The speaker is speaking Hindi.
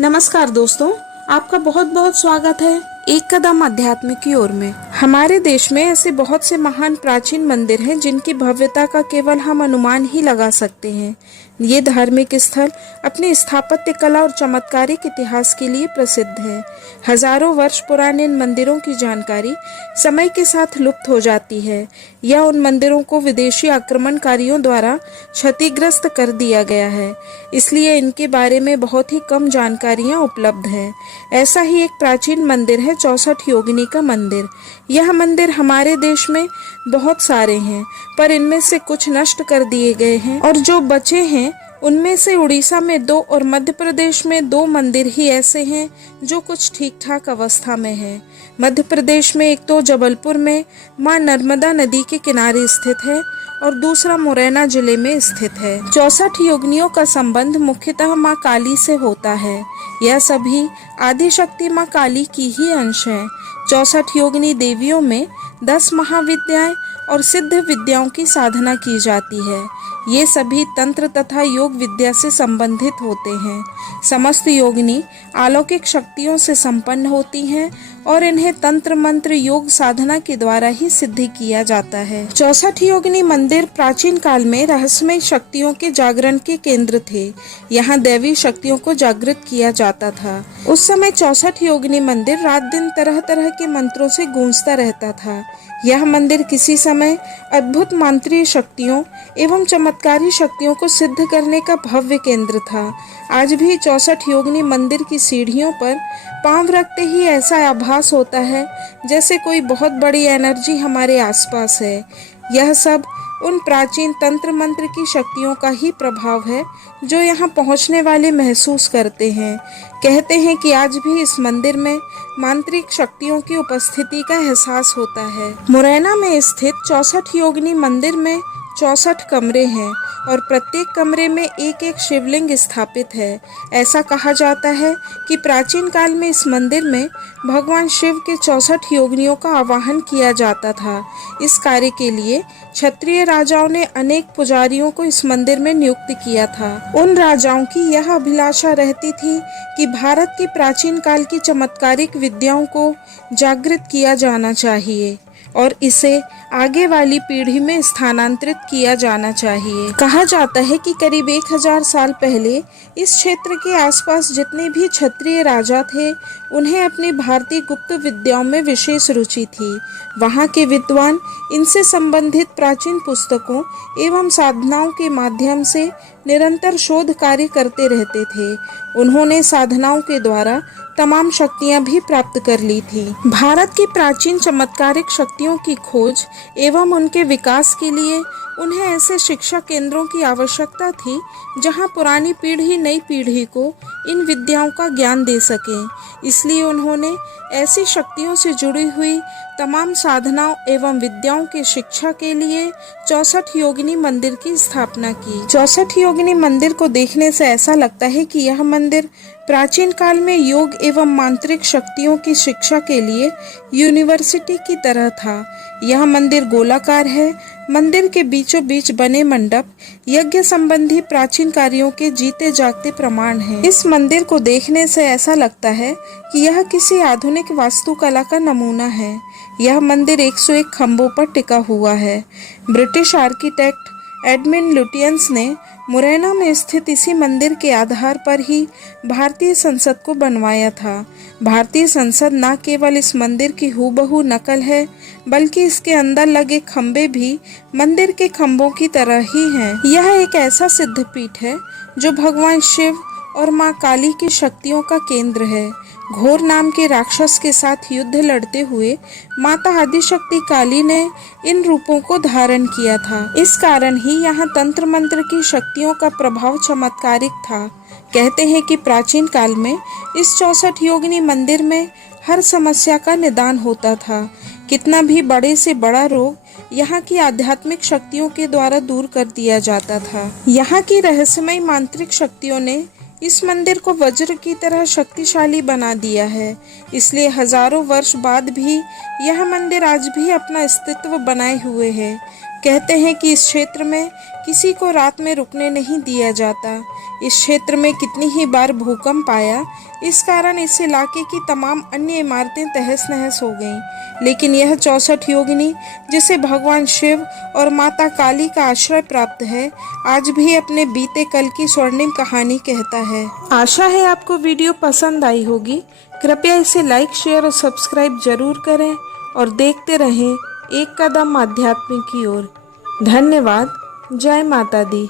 नमस्कार दोस्तों, आपका बहुत बहुत स्वागत है एक कदम अध्यात्म की ओर में। हमारे देश में ऐसे बहुत से महान प्राचीन मंदिर हैं जिनकी भव्यता का केवल हम अनुमान ही लगा सकते हैं। ये धार्मिक स्थल अपने स्थापत्य कला और चमत्कारिक इतिहास के लिए प्रसिद्ध है। हजारों वर्ष पुराने इन मंदिरों की जानकारी समय के साथ लुप्त हो जाती है या उन मंदिरों को विदेशी आक्रमणकारियों द्वारा क्षतिग्रस्त कर दिया गया है, इसलिए इनके बारे में बहुत ही कम जानकारियां उपलब्ध हैं। ऐसा ही एक प्राचीन मंदिर है 64 योगिनी का मंदिर। यह मंदिर हमारे देश में बहुत सारे हैं, पर इनमें से कुछ नष्ट कर दिए गए हैं और जो बचे हैं उनमें से उड़ीसा में 2 और मध्य प्रदेश में 2 मंदिर ही ऐसे हैं जो कुछ ठीक ठाक अवस्था में हैं। मध्य प्रदेश में एक तो जबलपुर में मां नर्मदा नदी के किनारे स्थित है और दूसरा मुरैना जिले में स्थित है। 64 योगिनियों का संबंध मुख्यतः मां काली से होता है। यह सभी आदिशक्ति मां काली की ही अंश हैं। 64 योगिनी देवियों में 10 महाविद्याएं और सिद्ध विद्याओं की साधना की जाती है। ये सभी तंत्र तथा योग विद्या से संबंधित होते हैं। समस्त योगिनी अलौकिक शक्तियों से संपन्न होती हैं और इन्हें तंत्र मंत्र योग साधना के द्वारा ही सिद्ध किया जाता है। 64 योगिनी मंदिर प्राचीन काल में रहस्यमय शक्तियों के जागरण के केंद्र थे। यहाँ दैवी शक्तियों को जागृत किया जाता था। उस समय 64 योगिनी मंदिर रात दिन तरह तरह के मंत्रों से गूंजता रहता था। यह मंदिर किसी समय अद्भुत मांत्रिक शक्तियों एवं चमत्कारी शक्तियों को सिद्ध करने का भव्य केंद्र था। आज भी 64 योगिनी मंदिर की सीढ़ियों पर पांव रखते ही ऐसा आभास होता है जैसे कोई बहुत बड़ी एनर्जी हमारे आसपास है। यह सब उन प्राचीन तंत्र मंत्र की शक्तियों का ही प्रभाव है जो यहाँ पहुँचने वाले महसूस करते हैं। कहते हैं कि आज भी इस मंदिर में मांत्रिक शक्तियों की उपस्थिति का एहसास होता है। मुरैना में स्थित 64 योगिनी मंदिर में 64 कमरे हैं और प्रत्येक कमरे में एक एक शिवलिंग स्थापित है। ऐसा कहा जाता है कि प्राचीन काल में इस मंदिर में भगवान शिव के 64 योगिनियों का आवाहन किया जाता था। इस कार्य के लिए क्षत्रिय राजाओं ने अनेक पुजारियों को इस मंदिर में नियुक्त किया था। उन राजाओं की यह अभिलाषा रहती थी कि भारत की प्राचीन काल की चमत्कारिक विद्याओं को जागृत किया जाना चाहिए और इसे आगे वाली पीढ़ी में स्थानांतरित किया जाना चाहिए। कहा जाता है कि करीब 1000 साल पहले इस क्षेत्र के आसपास जितने भी क्षत्रिय राजा थे उन्हें अपनी भारतीय गुप्त विद्याओं में विशेष रुचि थी। वहाँ के विद्वान इनसे संबंधित प्राचीन पुस्तकों एवं साधनाओं के माध्यम से निरंतर शोध कार्य करते रहते थे। उन्होंने साधनाओं के द्वारा तमाम शक्तियां भी प्राप्त कर ली थी। भारत की प्राचीन चमत्कारिक शक्तियों की खोज एवं उनके विकास के लिए उन्हें ऐसे शिक्षा केंद्रों की आवश्यकता थी जहां पुरानी पीढ़ी नई पीढ़ी को इन विद्याओं का ज्ञान दे सके। इसलिए उन्होंने ऐसी शक्तियों से जुड़ी हुई तमाम साधनाओं एवं विद्याओं की शिक्षा के लिए 64 योगिनी मंदिर की स्थापना की। 64 योगिनी मंदिर को देखने से ऐसा लगता है कि यह मंदिर प्राचीन काल में योग एवं मांत्रिक शक्तियों की शिक्षा के लिए यूनिवर्सिटी की तरह था। यह मंदिर गोलाकार है। मंदिर के बीचों बीच बने मंडप यज्ञ संबंधी प्राचीन कार्यों के जीते जागते प्रमाण हैं। इस मंदिर को देखने से ऐसा लगता है कि यह किसी आधुनिक वास्तुकला का नमूना है। यह मंदिर 101 खंभों पर टिका हुआ है। ब्रिटिश आर्किटेक्ट एडमिन लुटियंस ने मुरैना में स्थित इसी मंदिर के आधार पर ही भारतीय संसद को बनवाया था। भारतीय संसद न केवल इस मंदिर की हूबहू नकल है बल्कि इसके अंदर लगे खंभे भी मंदिर के खंभों की तरह ही हैं। यह एक ऐसा सिद्ध पीठ है जो भगवान शिव और मां काली की शक्तियों का केंद्र है। घोर नाम के राक्षस के साथ युद्ध लड़ते हुए माता आदिशक्ति काली ने इन रूपों को धारण किया था। इस कारण ही यहाँ तंत्र मंत्र की शक्तियों का प्रभाव चमत्कारिक था। कहते हैं कि प्राचीन काल में इस 64 योगिनी मंदिर में हर समस्या का निदान होता था। कितना भी बड़े से बड़ा रोग यहाँ की आध्यात्मिक शक्तियों के द्वारा दूर कर दिया जाता था। यहाँ की रहस्यमय मांत्रिक शक्तियों ने इस मंदिर को वज्र की तरह शक्तिशाली बना दिया है। इसलिए हजारों वर्ष बाद भी यह मंदिर आज भी अपना अस्तित्व बनाए हुए है। कहते हैं कि इस क्षेत्र में किसी को रात में रुकने नहीं दिया जाता। इस क्षेत्र में कितनी ही बार भूकंप आया, इस कारण इस इलाके की तमाम अन्य इमारतें तहस नहस हो गईं। लेकिन यह 64 योगिनी, जिसे भगवान शिव और माता काली का आश्रय प्राप्त है, आज भी अपने बीते कल की स्वर्णिम कहानी कहता है। आशा है आपको वीडियो पसंद आई होगी। कृपया इसे लाइक, शेयर और सब्सक्राइब जरूर करें और देखते रहें एक कदम आध्यात्म की ओर। धन्यवाद। जय माता दी।